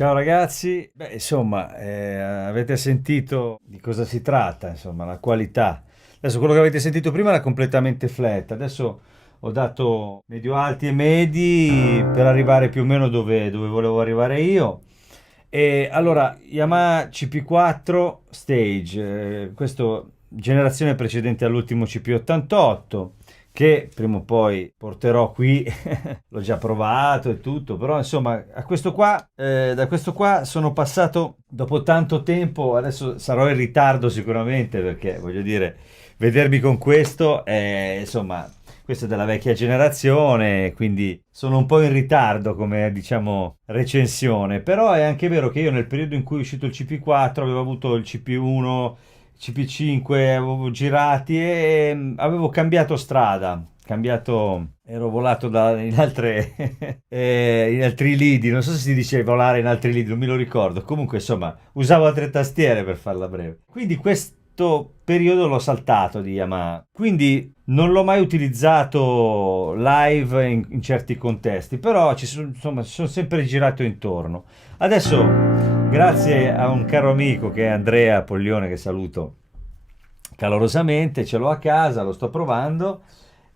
Ciao ragazzi, beh, insomma, avete sentito di cosa si tratta, insomma, la qualità. Adesso quello che avete sentito prima era completamente flat, adesso ho dato medio alti e medi per arrivare più o meno dove volevo arrivare io. E allora, Yamaha CP4 Stage, questo generazione precedente all'ultimo CP88, che prima o poi porterò qui, l'ho già provato e tutto, però insomma a questo qua, da questo qua sono passato dopo tanto tempo, adesso sarò in ritardo sicuramente perché voglio dire, vedermi con questo, insomma, questo è della vecchia generazione, quindi sono un po' in ritardo come diciamo recensione, però è anche vero che io nel periodo in cui è uscito il CP4 avevo avuto il CP1, CP5, avevo girati e avevo cambiato strada, cambiato, ero volato in altre, in altri lidi, non so se si dice volare in altri lidi, non me lo ricordo, comunque insomma usavo altre tastiere per farla breve. Quindi questo periodo l'ho saltato di Yamaha, quindi non l'ho mai utilizzato live in certi contesti, però insomma, ci sono sempre girato intorno. Adesso, grazie a un caro amico che è Andrea Poglione, che saluto calorosamente, ce l'ho a casa, lo sto provando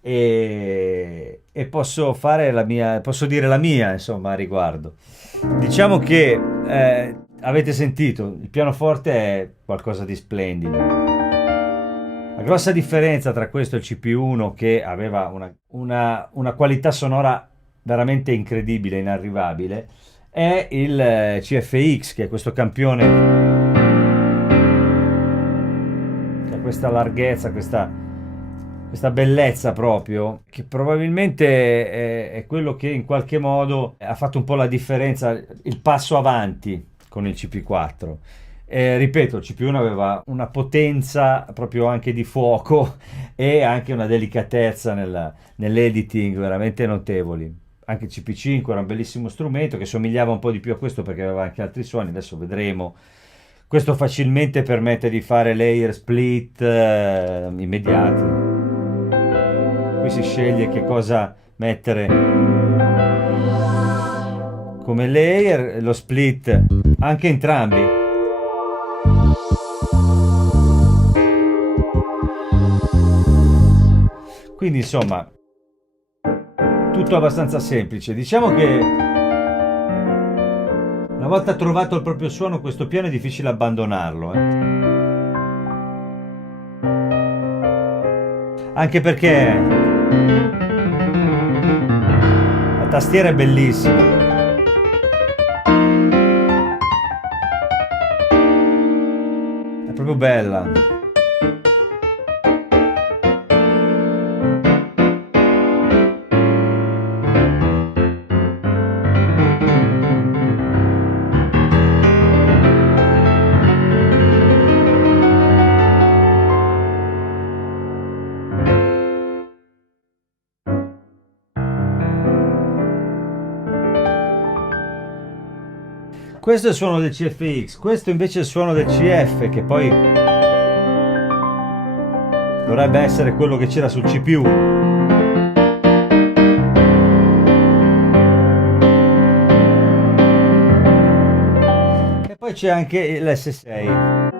e posso fare la mia, posso dire la mia, insomma, a riguardo. Diciamo che avete sentito, il pianoforte è qualcosa di splendido. La grossa differenza tra questo e il CP1, che aveva una qualità sonora veramente incredibile, inarrivabile, è il CFX, che è questo campione che ha questa larghezza, questa bellezza proprio, che probabilmente è quello che in qualche modo ha fatto un po' la differenza, il passo avanti con il CP4. Ripeto, il CP1 aveva una potenza proprio anche di fuoco e anche una delicatezza nell'editing veramente notevoli. Anche il CP5 era un bellissimo strumento che somigliava un po' di più a questo perché aveva anche altri suoni, adesso vedremo. Questo facilmente permette di fare layer split immediati. Qui si sceglie che cosa mettere come layer, lo split, anche entrambi. Quindi insomma, tutto abbastanza semplice. Diciamo che una volta trovato il proprio suono, questo piano è difficile abbandonarlo. Anche perché la tastiera è bellissima. È proprio bella. Questo è il suono del CFX, questo invece è il suono del CF, che poi dovrebbe essere quello che c'era sul CPU. E poi c'è anche l'S6.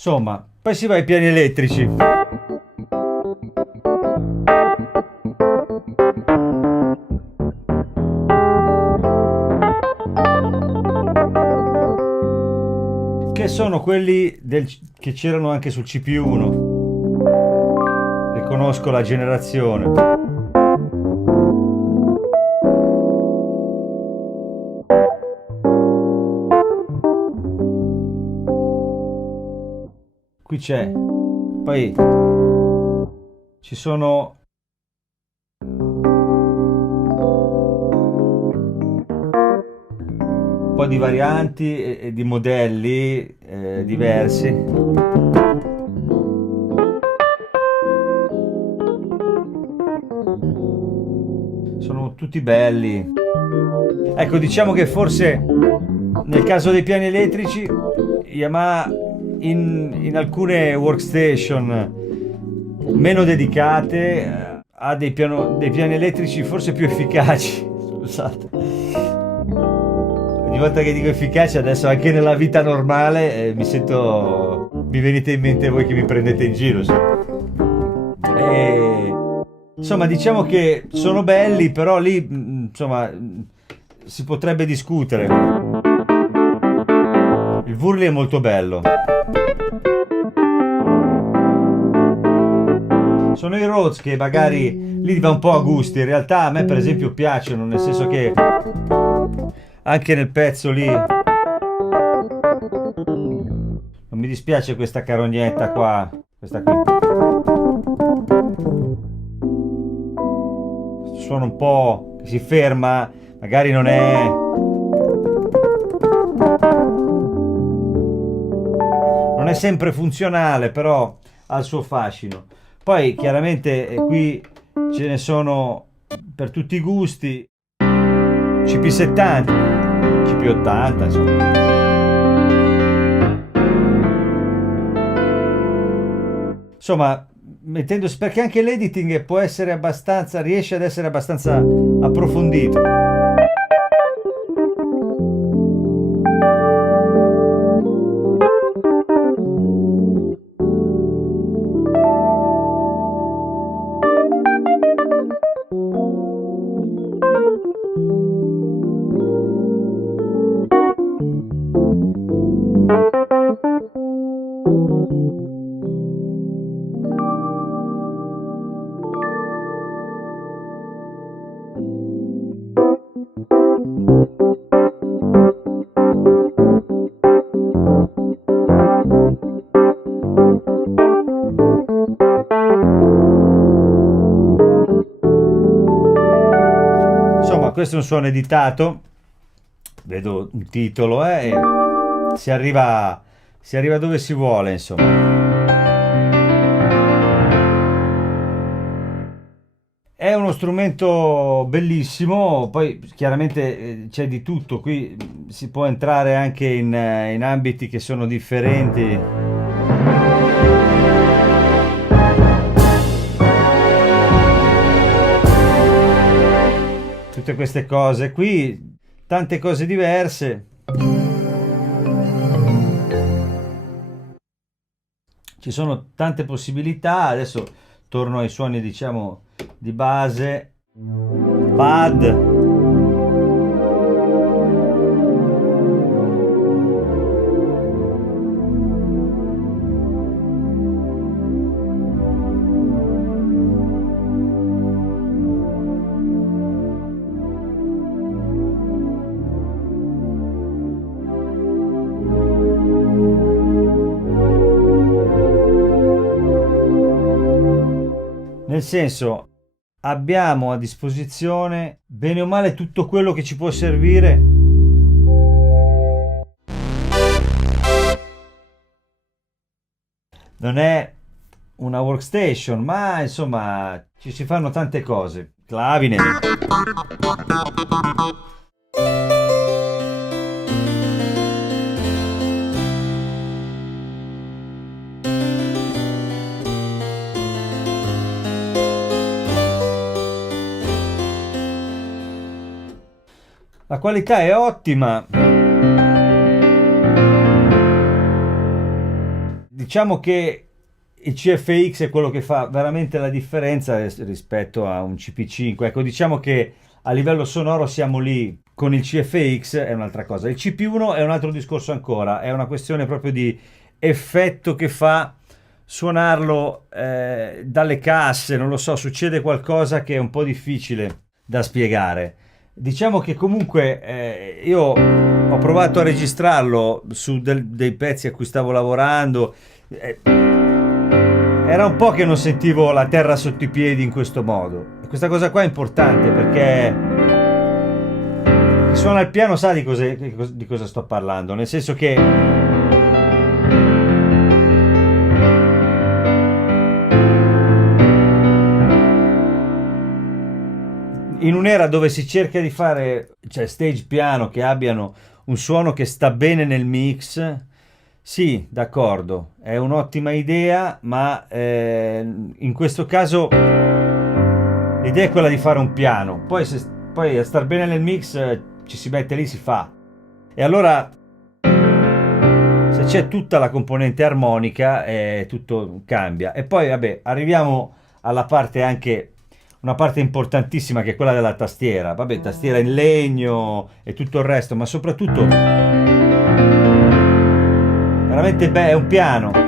Insomma, poi si va ai piani elettrici. Che sono quelli che c'erano anche sul CPU1. Riconosco la generazione. Qui c'è, poi ci sono un po' di varianti e di modelli diversi. Sono tutti belli. Ecco, diciamo che forse nel caso dei piani elettrici Yamaha in alcune workstation meno dedicate ha dei piani elettrici forse più efficaci. Scusate, ogni volta che dico efficaci adesso anche nella vita normale mi venite in mente voi che mi prendete in giro, insomma diciamo che sono belli, però lì insomma si potrebbe discutere. Il Wurley è molto bello. Sono i Rhodes che magari lì va un po' a gusti. In realtà a me per esempio piacciono, nel senso che anche nel pezzo lì non mi dispiace questa carognetta qua, questa qui. Suona un po' che si ferma, magari non è sempre funzionale, però ha il suo fascino. Poi chiaramente qui ce ne sono per tutti i gusti, CP70, CP80, insomma. Insomma, mettendosi, perché anche l'editing può essere abbastanza, riesce ad essere abbastanza approfondito. Insomma, questo è un suono editato, vedo un titolo e si arriva dove si vuole, insomma. È uno strumento bellissimo, poi chiaramente c'è di tutto, qui si può entrare anche in ambiti che sono differenti. Tutte queste cose qui, tante cose diverse. Ci sono tante possibilità. Adesso torno ai suoni, diciamo, di base. Pad. Nel senso, abbiamo a disposizione bene o male tutto quello che ci può servire. Non è una workstation, ma insomma ci si fanno tante cose. Clavine. La qualità è ottima. Diciamo che il CFX è quello che fa veramente la differenza rispetto a un CP5. Ecco, diciamo che a livello sonoro siamo lì. Con il CFX è un'altra cosa. Il CP1 è un altro discorso ancora, è una questione proprio di effetto che fa suonarlo dalle casse, non lo so, succede qualcosa che è un po' difficile da spiegare. Diciamo che comunque io ho provato a registrarlo su dei pezzi a cui stavo lavorando. Era un po' che non sentivo la terra sotto i piedi in questo modo. E questa cosa qua è importante perché chi suona il piano sa di cosa sto parlando. Nel senso che in un'era dove si cerca di fare, cioè, stage piano che abbiano un suono che sta bene nel mix, sì, d'accordo, è un'ottima idea, ma in questo caso l'idea è quella di fare un piano. Poi a star bene nel mix ci si mette lì, si fa. E allora, se c'è tutta la componente armonica, tutto cambia. E poi, vabbè, arriviamo alla parte anche una parte importantissima che è quella della tastiera. Vabbè, tastiera in legno e tutto il resto, ma soprattutto veramente è un piano.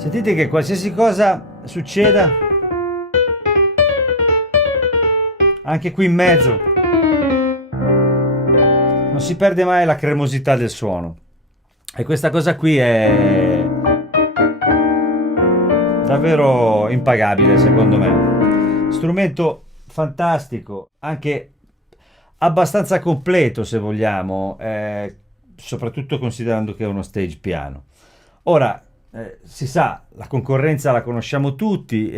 Sentite che qualsiasi cosa succeda, anche qui in mezzo, non si perde mai la cremosità del suono. E questa cosa qui è davvero impagabile, secondo me. Strumento fantastico, anche abbastanza completo, se vogliamo, soprattutto considerando che è uno stage piano. Ora, si sa, la concorrenza la conosciamo tutti.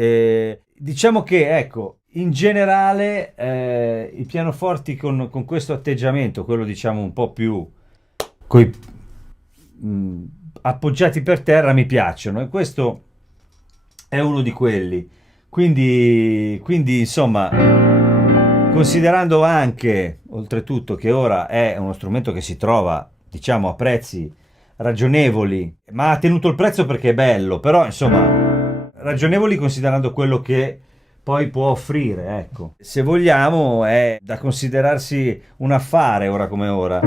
Diciamo che, ecco, in generale i pianoforti con questo atteggiamento, quello diciamo un po' più appoggiati per terra, mi piacciono, e questo è uno di quelli. Quindi insomma, considerando anche oltretutto che ora è uno strumento che si trova, diciamo, a prezzi ragionevoli, ma ha tenuto il prezzo perché è bello, però insomma ragionevoli considerando quello che poi può offrire, ecco. Se vogliamo è da considerarsi un affare ora come ora.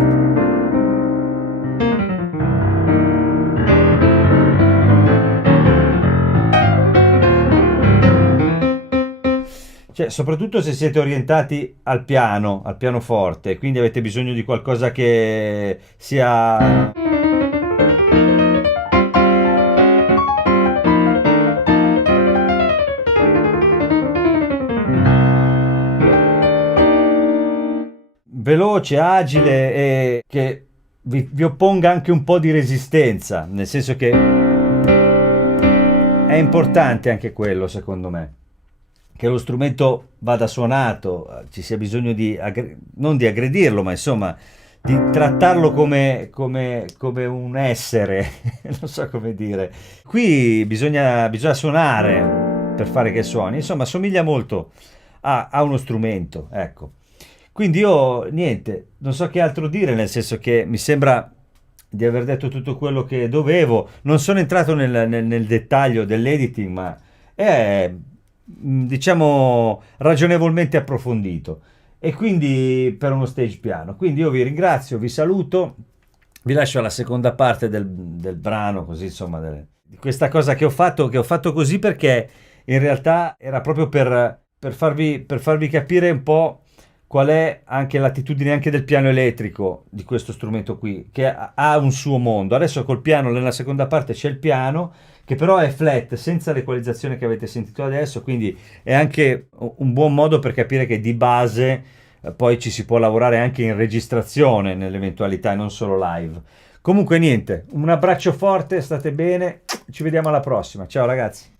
Cioè, soprattutto se siete orientati al pianoforte, quindi avete bisogno di qualcosa che sia veloce, agile e che vi opponga anche un po' di resistenza, nel senso che è importante anche quello, secondo me, che lo strumento vada suonato, ci sia bisogno di non di aggredirlo, ma insomma di trattarlo come un essere, non so come dire. Qui bisogna suonare per fare che suoni, insomma, somiglia molto a uno strumento, ecco. Quindi io, niente, non so che altro dire, nel senso che mi sembra di aver detto tutto quello che dovevo. Non sono entrato nel dettaglio dell'editing, ma è, diciamo, ragionevolmente approfondito. E quindi per uno stage piano. Quindi io vi ringrazio, vi saluto, vi lascio alla seconda parte del brano, così insomma, di questa cosa che ho fatto così perché in realtà era proprio per farvi capire un po' qual è anche l'attitudine anche del piano elettrico di questo strumento qui, che ha un suo mondo. Adesso col piano, nella seconda parte c'è il piano, che però è flat, senza l'equalizzazione che avete sentito adesso, quindi è anche un buon modo per capire che di base poi ci si può lavorare anche in registrazione nell'eventualità e non solo live. Comunque niente, un abbraccio forte, state bene, ci vediamo alla prossima. Ciao ragazzi.